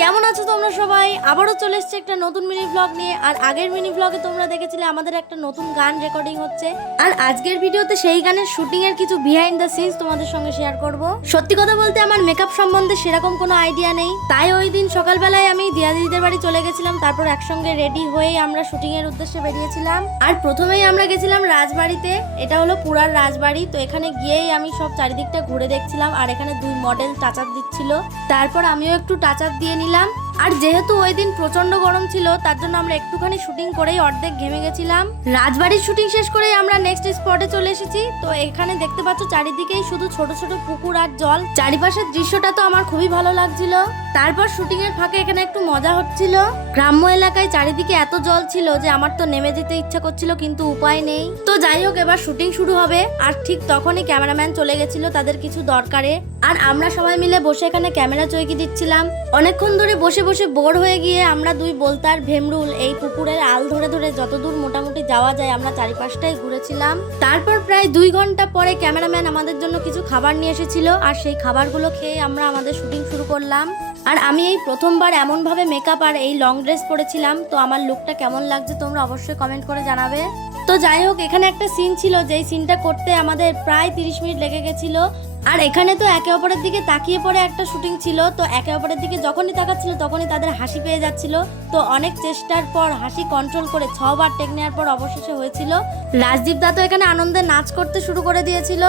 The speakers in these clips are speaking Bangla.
কেমন আছো তোমরা সবাই? আবারও চলে এসেছে একটা নতুন মিনি ব্লগ নিয়ে। আর আগের মিনি ব্লগে তোমরা দেখেছিলে আমাদের একটা নতুন গান রেকর্ডিং হচ্ছে, আর আজকের ভিডিওতে সেই গানের শুটিং এর কিছু বিহাইন্ড দ্য সিনস তোমাদের সঙ্গে শেয়ার করব। সত্যি কথা বলতে আমার মেকআপ সম্বন্ধে সেরকম কোনো আইডিয়া নেই, তাই ওই দিন সকালবেলায় আমি দিয়া দিদিদের বাড়ি চলে গেছিলাম। তারপর একসঙ্গে রেডি হয়ে আমরা শুটিং এর উদ্দেশ্যে বেরিয়েছিলাম। আর প্রথমেই আমরা গেছিলাম রাজবাড়িতে। এটা হলো পুরার রাজবাড়ি। তো এখানে গিয়েই আমি সব চারিদিকটা ঘুরে দেখছিলাম, আর এখানে দুই মডেল টাচ আপ দিচ্ছিল। তারপর আমিও একটু টাচ আপ দিয়ে নিলাম। আর যেহেতু ওই দিন প্রচন্ড গরম ছিল, তার জন্য আমরা একটুখানি শুটিং করেই অর্ধেক ঘেমে গেছিলাম। রাজবাড়ির শুটিং শেষ করেই আমরা নেক্সট স্পটে চলে এসেছি। তো এখানে দেখতে পাচ্ছ চারিদিকেই শুধু ছোট ছোট পুকুর আর জল। চারিপাশের দৃশ্যটা তো আমার খুবই ভালো লাগছিল। তারপর শুটিং এর ফাঁকে এখানে একটু মজা হচ্ছিল। গ্রাম্য এলাকায় চারিদিকে এত জল ছিল যে আমার তো নেমে যেতে ইচ্ছা করছিল, কিন্তু উপায় নেই। তো যাই হোক, এবার শুটিং শুরু হবে। আর ঠিক তখনই ক্যামেরাম্যান চলে গেছিল তাদের কিছু দরকারে, আর আমরা সবাই মিলে বসে এখানে ক্যামেরা চৌকি দিচ্ছিলাম। অনেকক্ষণ ধরে বসে বসে বোর হয়ে গিয়ে আমরা দুই বলতার ভেমরুল এই পুকুরের আল ধরে ধরে যতদূর মোটামুটি যাওয়া যায় আমরা চারিপাশটাই ঘুরেছিলাম। তারপর প্রায় 2 ঘন্টা পরে ক্যামেরাম্যান আমাদের জন্য কিছু খাবার নিয়ে এসেছিল, আর সেই খাবারগুলো খেয়ে আমরা আমাদের শুটিং শুরু করলাম। আর আমি এই প্রথমবার এমনভাবে মেকআপ আর এই লং ড্রেস পরেছিলাম। তো আমার লুকটা কেমন লাগছে তোমরা অবশ্যই কমেন্ট করে জানাবে। তো যাই হোক, এখানে একটা সিন ছিল যেই সিনটা করতে আমাদের প্রায় 30 মিনিট লেগে গেছিল। আর এখানে তো একে অপরের দিকে তাকিয়ে পড়ে একটা শুটিং ছিল। তো একে অপরের দিকে যখনই তাকাচ্ছিল তখনই তাদের হাসি পেয়ে যাচ্ছিল। তো অনেক চেষ্টার পর হাসি কন্ট্রোল করে 6 বার টেক নেওয়ার পর অবশেষে হয়েছিল। রাজদীপ দা তো এখানে আনন্দে নাচ করতে শুরু করে দিয়েছিল।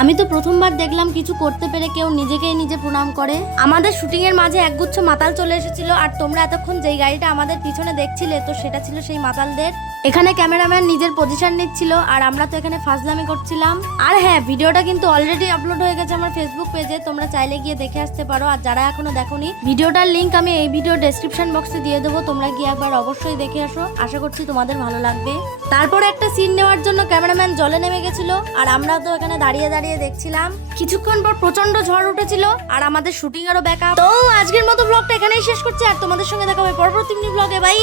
আমি তো প্রথমবার দেখলাম কিছু করতে পেরে কেউ নিজেকেই নিজে প্রণাম করে। আমাদের শুটিং এর মাঝে একগুচ্ছ মাতাল চলে এসেছিল, আর তোমরা এতক্ষণ যেই গাড়িটা আমাদের পিছনে দেখছিলে তো সেটা ছিল সেই মাতালদের। এখানে ক্যামেরাম্যান নিজের পজিশন নিচ্ছিল, আর আমরা তো এখানে ফাজলামি করছিলাম। আর হ্যাঁ, ভিডিওটা কিন্তু অলরেডি আপলোড হয়ে গেছে আমার ফেসবুক পেজে, তোমরা চাইলে গিয়ে দেখে আসতে পারো। আর যারা এখনো দেখোনি, ভিডিওটার লিংক আমি এই ভিডিও ডেসক্রিপশন বক্সে দিয়ে দেবো, তোমরা গিয়ে একবার অবশ্যই দেখে আসো। আশা করছি তোমাদের ভালো লাগবে। তারপর একটা সিন নেওয়ার জন্য ক্যামেরাম্যান জলে নেমে গেছিল, আর আমরা তো এখানে দাঁড়িয়ে দাঁড়িয়ে দেখছিলাম। কিছুক্ষণ পর প্রচন্ড ঝড় উঠেছিল, আর আমাদের শুটিং আরও ব্যাকআপ। তো আজকের মতো ব্লগটা এখানেই শেষ করছি, আর তোমাদের সঙ্গে দেখা হবে পরবর্তী ব্লগে। বাই।